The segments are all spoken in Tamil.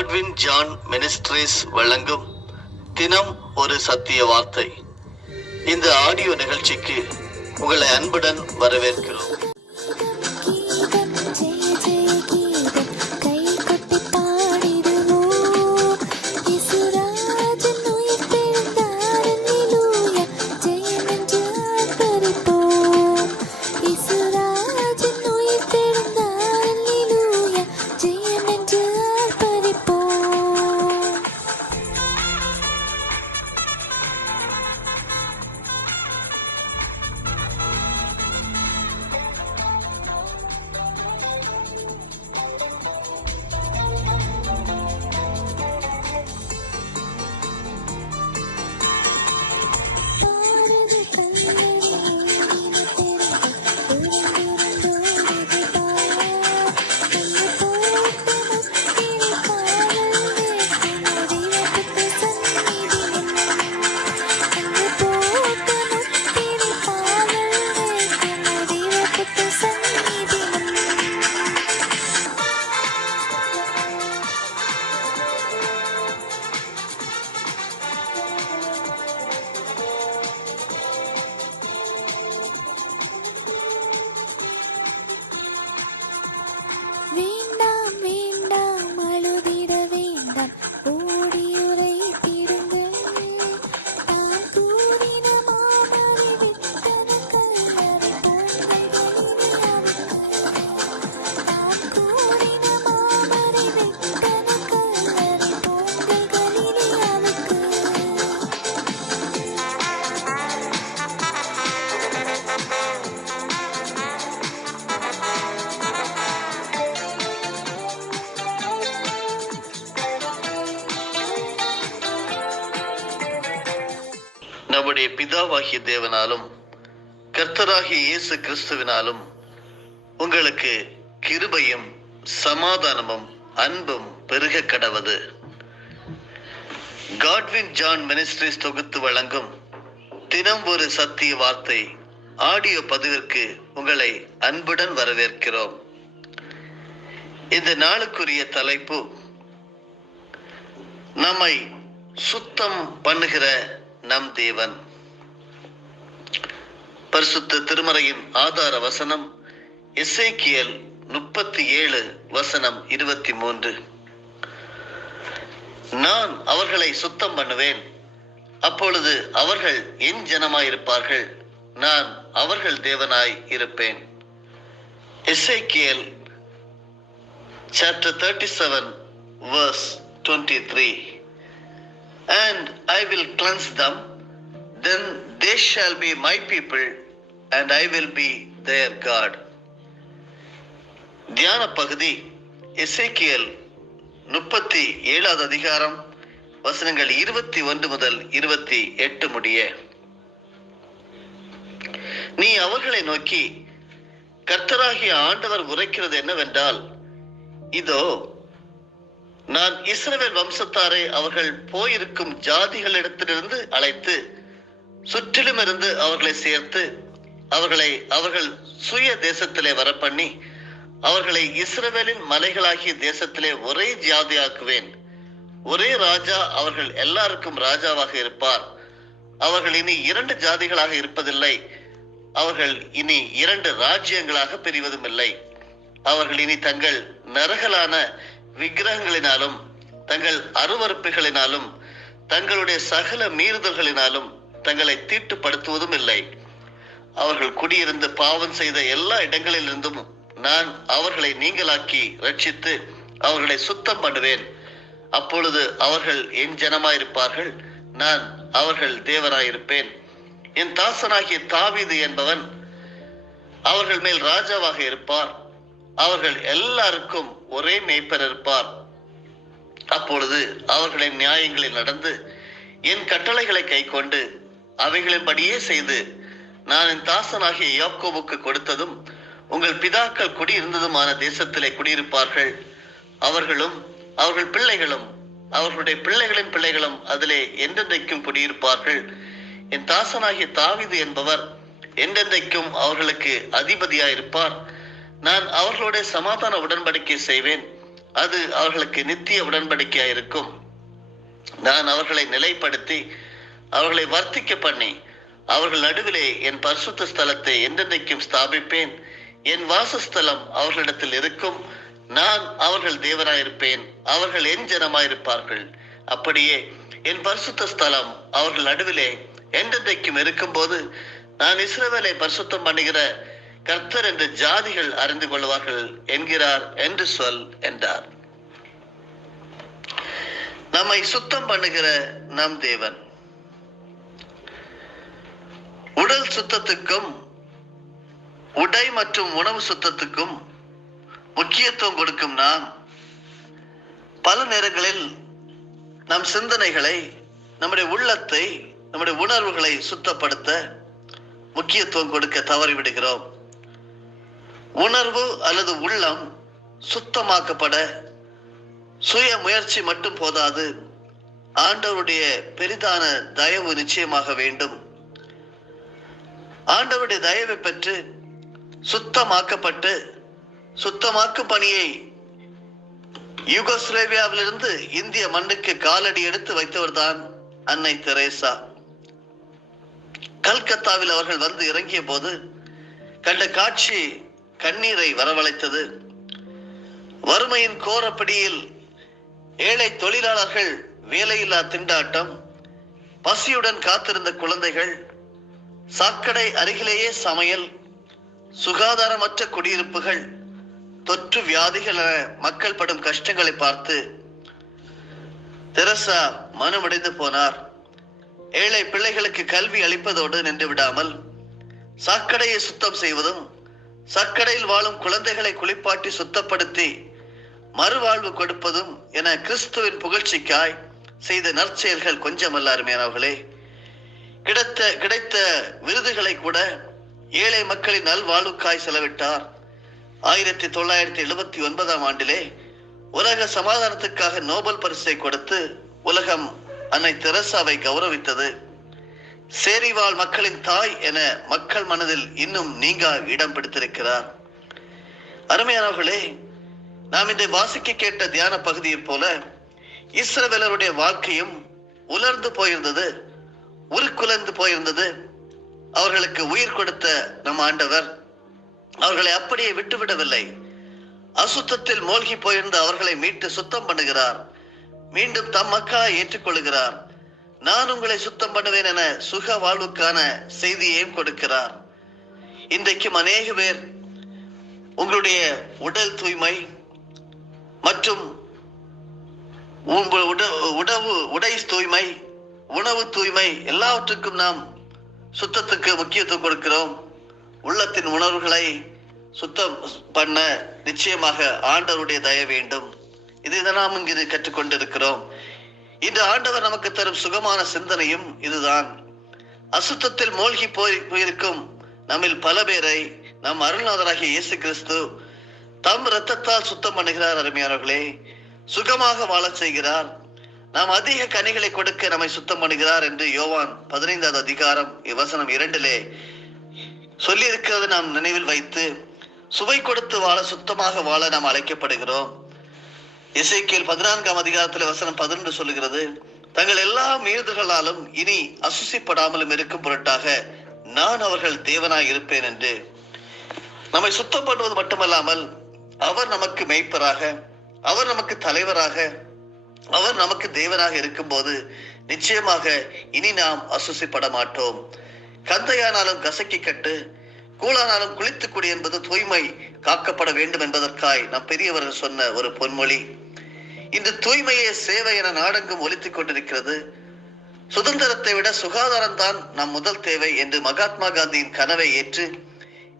காட்வின் ஜான் மினிஸ்ட்ரீஸ் வழங்கும் தினம் ஒரு சத்திய வார்த்தை. இந்த ஆடியோ நிகழ்ச்சிக்கு உங்களை அன்புடன் வரவேற்கிறோம். நம்முடைய பிதாவாகிய தேவனாலும் கர்த்தராகிய இயேசு கிறிஸ்துவினாலும் உங்களுக்கு கிருபையும் சமாதானமும் அன்பும் பெருக கடவது. காட்வின் ஜான் மினிஸ்ட்ரீஸ் தொகுத்து வழங்கும் தினம் ஒரு சத்திய வார்த்தை ஆடியோ பதிவிற்கு உங்களை அன்புடன் வரவேற்கிறோம். இந்த நாளுக்குரிய தலைப்பு, நம்மை சுத்தம் பண்ணுகிற நம் தேவன். பரிசுத்த திருமறையின் ஆதார வசனம் எசேக்கியேல் 37 வசனம் 23. நான் அவர்களை சுத்தம் பண்ணுவேன், அப்பொழுது அவர்கள் என் ஜனமாயிருப்பார்கள், நான் அவர்கள் தேவனாய் இருப்பேன். எசேக்கியேல் chapter 37 verse 23. And I will cleanse them, then they shall be my people, and I will be their God. தியான பகுதி எசேக்கியேல் 37 அதிகாரம் வசனங்கள் 21 முதல் 28 முடிய. நீ அவர்களை நோக்கி, கர்த்தராகிய ஆண்டவர் உரைக்கிறது என்னவென்றால், இதோ நான் இஸ்ரவேல் வம்சத்தாரை அவர்கள் போயிருக்கும் ஜாதிகளிடத்திலிருந்து அழைத்து சுற்றிலும் இருந்து அவர்களை சேர்த்து அவர்களை அவர்கள் சுய தேசத்திலே வரப்பண்ணி அவர்களை இஸ்ரவேலின் மலைகளாகிய தேசத்திலே ஒரே ஜாதியாக்குவேன். ஒரே ராஜா அவர்கள் எல்லாருக்கும் ராஜாவாக இருப்பார். அவர்கள் இனி 2 ஜாதிகளாக இருப்பதில்லை. அவர்கள் இனி 2 ராஜ்யங்களாக பிரிவதும் இல்லை. அவர்கள் இனி தங்கள் நரகலான விக்கிரகங்களினாலும் தங்கள் அருவருப்புகளினாலும் தங்களுடைய சகல மீறுதல்களினாலும் தங்களை தீட்டுப்படுத்துவதும் இல்லை. அவர்கள் குடியிருந்து பாவம் செய்த எல்லா இடங்களிலிருந்தும் நான் அவர்களை நீங்களாக்கி ரட்சித்து அவர்களை சுத்தம் பண்ணுவேன். அப்பொழுது அவர்கள் என் ஜனமாயிருப்பார்கள், நான் அவர்கள் தேவனாயிருப்பேன். என் தாசனாகிய தாவீது என்பவன் அவர்கள் மேல் ராஜாவாக இருப்பார். அவர்கள் எல்லாருக்கும் ஒரே மேய்ப்பர் இருப்பார். அப்பொழுது அவர்களின் நியாயங்களில் நடந்து என் கட்டளைகளை கைக்கொண்டு அவைகளின்படியே செய்து நான் என் தாசனாகிய யாக்கோபுக்கு கொடுத்ததும் உங்கள் பிதாக்கள் குடியிருந்ததுமான தேசத்திலே குடியிருப்பார்கள். அவர்களும் அவர்கள் பிள்ளைகளும் அவர்களுடைய பிள்ளைகளின் பிள்ளைகளும் அதிலே என்றென்றைக்கும் குடியிருப்பார்கள். என் தாசனாகிய தாவீது என்பவர் என்றென்றைக்கும் அவர்களுக்கு அதிபதியாயிருப்பார். நான் அவர்களுடைய சமாதான உடன்படிக்கை செய்வேன். அது அவர்களுக்கு நித்திய உடன்படிக்கையாயிருக்கும். நான் அவர்களை நிலைப்படுத்தி அவர்களை வர்த்திக்க பண்ணி அவர்கள் நடுவிலே என் பரிசுத்த ஸ்தலத்தை என்றென்றைக்கும் ஸ்தாபிப்பேன். என் வாசஸ்தலம் அவர்களிடத்தில் இருக்கும். நான் அவர்கள் தேவனாயிருப்பேன், அவர்கள் என் ஜனமாயிருப்பார்கள். அப்படியே என் பரிசுத்த ஸ்தலம் அவர்கள் நடுவிலே என்றென்றைக்கும் இருக்கும் போது நான் இஸ்ரவேலை பரிசுத்தம் பண்ணுகிற கர்த்தர் என்று ஜாதிகள் அறிந்து கொள்வார்கள் என்கிறார் என்று சொல் என்றார். நம்மை சுத்தம் பண்ணுகிற நம் தேவன். உடல் சுத்தத்துக்கும் உடை மற்றும் உணவு சுத்தத்துக்கும் முக்கியத்துவம் கொடுக்கும் நாம் பல நேரங்களில் நம் சிந்தனைகளை, நம்முடைய உள்ளத்தை, நம்முடைய உணர்வுகளை சுத்தப்படுத்த முக்கியத்துவம் கொடுக்க தவறிவிடுகிறோம். உணர்வு அல்லது உள்ளம் சுத்தமாக்கப்பட சுய முயற்சி மட்டும் போதாது, ஆண்டவருடைய பெரிதான தயவு நிச்சயமாக வேண்டும். ஆண்டவருடைய தயவை பெற்று சுத்தமாக்கப்பட்டு சுத்தமாக்கும் பணியை யூகோஸ்லேவியாவிலிருந்து இந்திய மண்ணுக்கு காலடி எடுத்து வைத்தவர் தான் அன்னை தெரேசா. கல்கத்தாவில் அவர்கள் வந்து இறங்கிய போது கண்ட காட்சி கண்ணீரை வரவழைத்தது. வறுமையின் கோரப்படியில் ஏழை தொழிலாளர்கள், வேலையில்லா திண்டாட்டம், பசியுடன் காத்திருந்த குழந்தைகள், சாக்கடை அருகிலேயே சமையல், சுகாதாரமற்ற குடியிருப்புகள், தொற்று வியாதிகள் என மக்கள் படும் கஷ்டங்களை பார்த்து தெரசா மனமடைந்து போனார். ஏழை பிள்ளைகளுக்கு கல்வி அளிப்பதோடு நின்று விடாமல் சாக்கடையை சுத்தம் செய்வதும், சாக்கடையில் வாழும் குழந்தைகளை குளிப்பாட்டி சுத்தப்படுத்தி மறுவாழ்வு கொடுப்பதும் என கிறிஸ்துவின் புகழ்ச்சிக்காய் செய்த நற்செயல்கள் கொஞ்சமல்ல அருமையானவர்களே. கிடைத்த விருதுகளை கூட ஏழை மக்களின் நல்வாழ்வுக்காய் செலவிட்டார். 1979 ஆண்டிலே உலக சமாதானத்துக்காக நோபல் பரிசை கொடுத்து உலகம் அன்னை தெரசாவை கௌரவித்தது. சேரிவாழ் மக்களின் தாய் என மக்கள் மனதில் இன்னும் நீங்கா இடம் பிடித்திருக்கிறார். அருமையானவர்களே, நாம் இன்றை வாசிக்க கேட்ட தியான பகுதியைப் போல இஸ்ரவேலருடைய வாழ்க்கையும் உலர்ந்து போயிருந்தது, உருக்குலைந்து போயிருந்தது. அவர்களுக்கு உயிர் கொடுத்த நம் ஆண்டவர் அவர்களை அப்படியே விட்டுவிடவில்லை. அசுத்தத்தில் மூழ்கி போயிருந்த அவர்களை மீட்டு சுத்தம் பண்ணுகிறார். மீண்டும் தம் மக்களாய் ஏற்றுக்கொள்கிறார். நான் உங்களை சுத்தம் பண்ணுவேன் என சுக வாழ்வுக்கான செய்தியையும் கொடுக்கிறார். இன்றைக்கும் அநேக பேர் உங்களுடைய உடல் தூய்மை மற்றும் உடை தூய்மை, உணவு தூய்மை எல்லாவற்றுக்கும் நாம் சுத்தத்துக்கு முக்கியத்துவம் கொடுக்கிறோம். உள்ளத்தின் உணர்வுகளை சுத்தம் பண்ண நிச்சயமாக ஆண்டவருடைய தயவு வேண்டும். இதை நாம் இங்கு கற்றுக்கொண்டிருக்கிறோம். இன்று ஆண்டவர் நமக்கு தரும் சுகமான சிந்தனையும் இதுதான். அசுத்தத்தில் மூழ்கி போயிருக்கும் நம்மில் பல பேரை நம் அருள்நாதராகிய இயேசு கிறிஸ்து தம் இரத்தத்தால் சுத்தம் பண்ணுகிறார். அருமையானவர்களே, சுகமாக வாழ செய்கிறார். நாம் அதிக கனிகளை கொடுக்க நம்மை சுத்தம் பண்ணுகிறார் என்று யோவான் 15வது அதிகாரம் வசனம் 2 சொல்லி இருக்கிறது நாம் நினைவில் வைத்து சுவை கொடுத்து வாழ, சுத்தமாக வாழ நாம் அழைக்கப்படுகிறோம். எசேக்கியேல் 14ஆம் அதிகாரத்தில் வசனம் 11 சொல்லுகிறது, தங்கள் எல்லா மீறுதல்களாலும் இனி அசுசிப்படாமலும் இருக்கும் பொருட்டாக நான் அவர்கள் தேவனாய் இருப்பேன் என்று. நம்மை சுத்தம் பண்ணுவது மட்டுமல்லாமல் அவர் நமக்கு மெய்ப்பராக, அவர் நமக்கு தலைவராக, அவர் நமக்கு தேவனாக இருக்கும் போது நிச்சயமாக இனி நாம் அசுசிப்பட மாட்டோம். கந்தையானாலும் கசக்கி கட்டு, கூழானாலும் குளித்து குடி என்பது தூய்மை காக்கப்பட வேண்டும் என்பதற்காய் நம் பெரியவர்கள் சொன்ன ஒரு பொன்மொழி. இந்த தூய்மையே சேவை என நாடெங்கும் ஒலித்துக் கொண்டிருக்கிறது. சுதந்திரத்தை விட சுகாதாரம் தான் நம் முதல் தேவை என்று மகாத்மா காந்தியின் கனவை ஏற்று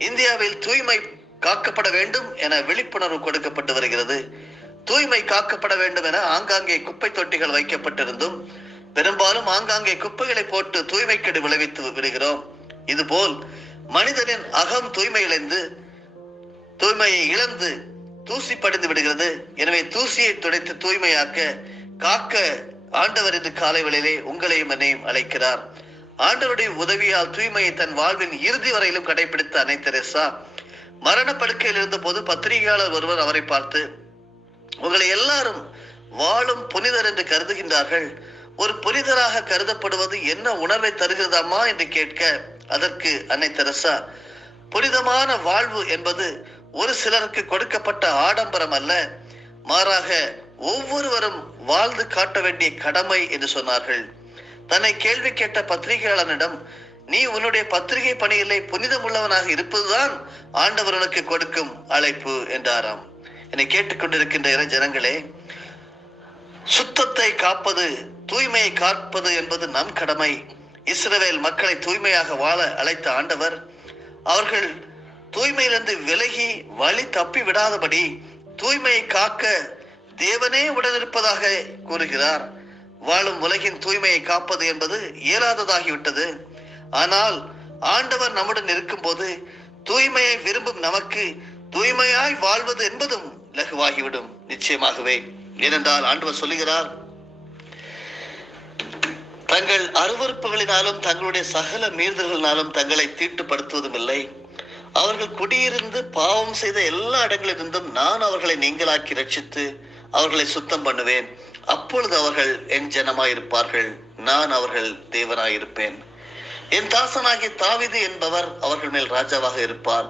இந்தியாவில் தூய்மை காக்கப்பட வேண்டும் என விழிப்புணர்வு கொடுக்கப்பட்டு வருகிறது. தூய்மை காக்கப்பட வேண்டும் என ஆங்காங்கே குப்பை தொட்டிகள் வைக்கப்பட்டிருந்தும் பெரும்பாலும் ஆங்காங்கே குப்பைகளை போட்டு தூய்மைக்கேடு விளைவித்து விடுகிறோம். இதுபோல் மனிதனின் அகம் தூய்மையை இழந்து தூசி படிந்து விடுகிறது. எனவே தூசியை துடைத்து தூய்மையாக்க காக்க ஆண்டவர் இன்று காலை வேளையிலே உங்களையும் என்னையும் அழைக்கிறார். ஆண்டவருடைய உதவியால் தூய்மையை தன் வாழ்வின் இறுதி வரையிலும் கடைபிடித்த அன்னை தெரேசா மரண படுக்கையில் இருந்த போது பத்திரிகையாளர் ஒருவர் அவரை பார்த்து, உங்களை எல்லாரும் வாழும் புனிதர் என்று கருதுகின்றார்கள். ஒரு புனிதராக கருதப்படுவது என்ன உணர்வை தருகிறதாமா என்று கேட்க, அதற்கு அன்னை தெரசா, புனிதமான வாழ்வு என்பது ஒரு சிலருக்கு கொடுக்கப்பட்ட ஆடம்பரம் அல்ல, மாறாக ஒவ்வொருவரும் வாழ்ந்து காட்ட வேண்டிய கடமை என்று சொன்னார்கள். தன்னை கேள்வி கேட்ட பத்திரிகையாளனிடம், நீ உன்னுடைய பத்திரிகை பணியிலே புனிதம் உள்ளவனாக இருப்பதுதான் ஆண்டவர் உனக்கு கொடுக்கும் அழைப்பு என்றாராம். என்னை கேட்டுக்கொண்டிருக்கின்ற இறை ஜனங்களே, சுத்தத்தை காப்பது, தூய்மையை காப்பது என்பது நம் கடமை. இஸ்ரவேல் மக்களை தூய்மையாக வாழ அழைத்த ஆண்டவர் அவர்கள் தூய்மையிலிருந்து விலகி வழி தப்பி விடாதபடி தூய்மையை காக்க தேவனே உடனிருப்பதாக கூறுகிறார். வாழும் உலகின் தூய்மையை காப்பது என்பது இயலாததாகிவிட்டது. ஆனால் ஆண்டவர் நம்முடன் இருக்கும் போது தூய்மையை விரும்பும் நமக்கு தூய்மையாய் வாழ்வது என்பதும் இலகுவாகிவிடும். நிச்சயமாகவே. ஏனென்றால் ஆண்டவர் சொல்லுகிறார், தங்கள் அருவருப்புகளினாலும் தங்களுடைய சகல மீறுதல்களினாலும் தங்களை தீட்டுப்படுத்துவதும் இல்லை. அவர்கள் குடியிருந்து பாவம் செய்த எல்லா இடங்களிலிருந்தும் நான் அவர்களை நீங்களாக்கி ரட்சித்து அவர்களை சுத்தம் பண்ணுவேன். அப்பொழுது அவர்கள் என் ஜனமாயிருப்பார்கள், நான் அவர்கள் தேவனாயிருப்பேன். என் தாசனாகிய தாவீது என்பவர் அவர்கள் மேல் ராஜாவாக இருப்பார்.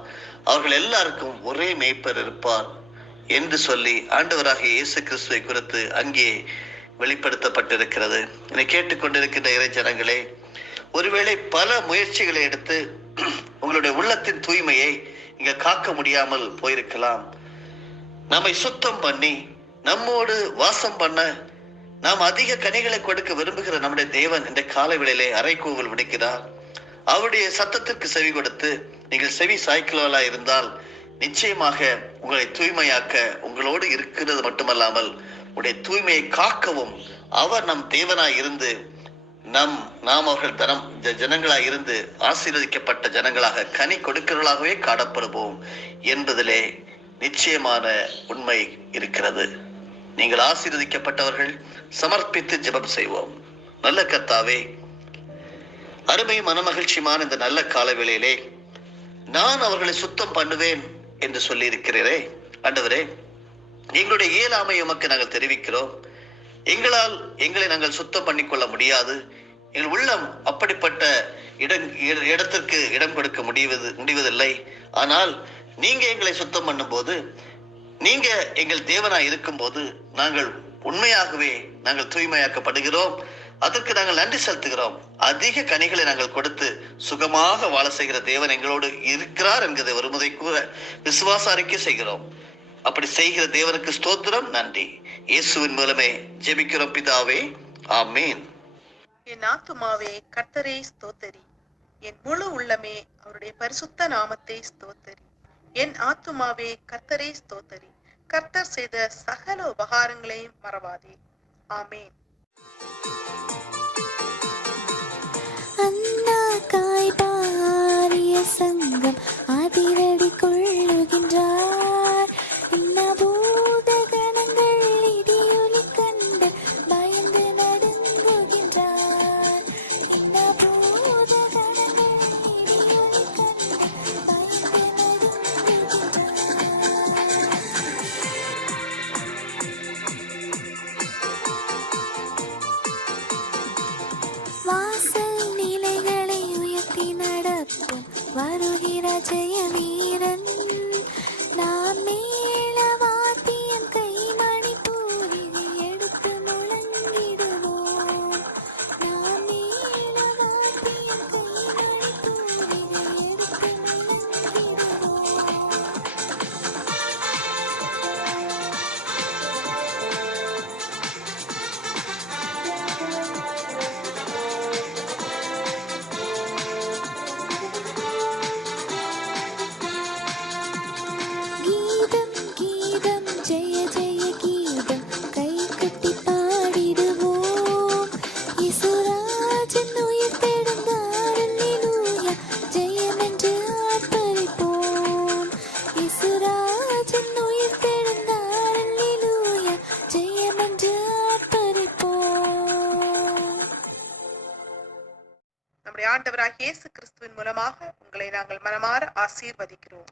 அவர்கள் எல்லாருக்கும் ஒரே மேய்ப்பர் இருப்பார் என்று சொல்லி ஆண்டவராகிய இயேசு கிறிஸ்துவை குறித்து அங்கே வெளிப்படுத்தப்பட்டிருக்கிறது. என்னை கேட்டுக்கொண்டிருக்கின்ற இறை ஜனங்களே, ஒருவேளை பல முயற்சிகளை எடுத்து உங்களுடைய உள்ளத்தின் தூய்மையை இங்க காக்க முடியாமல் போயிருக்கலாம். நம்மை சுத்தம் பண்ணி நம்மோடு வாசம் பண்ண நாம் அதிக கனிகளை கொடுக்க விரும்புகிற நம்முடைய தேவன் இந்த காலை வேளையிலே அறைகூவல் விடுக்கிறார். அவருடைய சத்தத்திற்கு செவி கொடுத்து நீங்கள் செவி சாய்க்கிறவர்களா இருந்தால் நிச்சயமாக உங்களை தூய்மையாக்க உங்களோடு இருக்கிறது மட்டுமல்லாமல் உடைய தூய்மையை காக்கவும் அவர் நம் தேவனாய் இருந்து நாம் அவர்கள் ஜனங்களாய் இருந்து ஆசீர்வதிக்கப்பட்ட ஜனங்களாக கனி கொடுக்கிறவர்களாகவே காணப்படுவோம் என்பதிலே நிச்சயமான உண்மை இருக்கிறது. நீங்கள் ஆசீர்வதிக்கப்பட்டவர்கள். சமர்ப்பித்து ஜெபம் செய்வோம். நல்ல கர்த்தாவே, அருமை மனமகிழ்ச்சியான இந்த நல்ல கால வேளையிலே நான் அவர்களை சுத்தம் பண்ணுவேன் என்று சொல்லி இருக்கிறீரே ஆண்டவரே, எங்களுடைய இயலாமை உமக்கு நாங்கள் தெரிவிக்கிறோம். எங்களால் எங்களை நாங்கள் சுத்தம் பண்ணிக்கொள்ள முடியாது. எங்கள் உள்ளம் அப்படிப்பட்ட இடத்திற்கு இடம் கொடுக்க முடிவதில்லை. ஆனால் நீங்க எங்களை சுத்தம் பண்ணும் போது, நீங்க எங்கள் தேவனாய் இருக்கும் போது நாங்கள் உண்மையாகவே நாங்கள் தூய்மையாக்கப்படுகிறோம். அதற்கு நாங்கள் நன்றி செலுத்துகிறோம். அதிக கனிகளை நாங்கள் கொடுத்து சுகமாக வாழ செய்கிற தேவன் எங்களோடு இருக்கிறார் என்கிறதை ஒருமுறை கூற விசுவாச அறிக்கை செய்கிறோம். அப்படி செய்கிற தேவனுக்கு ஸ்தோத்திரம், நன்றி. இயேசுவின் மூலமே ஜெபிக்கிறோம் பிதாவே, ஆமீன். என் ஆத்துமாவே கர்த்தரை ஸ்தோத்தரி, என் முழு உள்ளமே அவருடைய பரிசுத்த நாமத்தை ஸ்தோத்தரி. என் ஆத்துமாவே கர்த்தரை ஸ்தோத்தரி, கர்த்தர் செய்த சகல உபகாரங்களையும் மறவாதே. ஆமீன். அண்ணா காய்பாரிய சங்கம் அதிரடி கொள்ளுகின்றார். பூத கணங்கள் இடியொலி கண்டு பயந்து நடுங்குகின்றார். பூத கணங்கள் இடியொலி கண்டு பயந்து நடுங்குகின்றார். வாசல் நிலைகளை உயர்த்தி நடப்பும் வருகிற ஜெய வீரன். நாம் மேள வாத்தியம் கைமணி பூரிகை எடுத்து முழங்கிடுவோம். நாம் மேள வாத்தியம் கைமணி பூரிகை எடுத்து முழங்கிடுவோம். கீதம் கீதம் ஜெய ஜெய கீதம் கை கட்டி பாடிடுவோம். இசுராஜன் உயிர் தெழுந்தார், அல்லேலூயா ஜெயம் என்று ஆர்ப்பரிப்போம். இசுராஜன் உயிர் தெழுந்தார், அல்லேலூயா ஜெயம் என்று ஆர்ப்பரிப்போம். நம்முடைய ஆண்டவராகிய இயேசு கிறிஸ்துவின் மூலமாக உங்களை நாங்கள் மனமாற ஆசீர்வதிக்கிறோம்.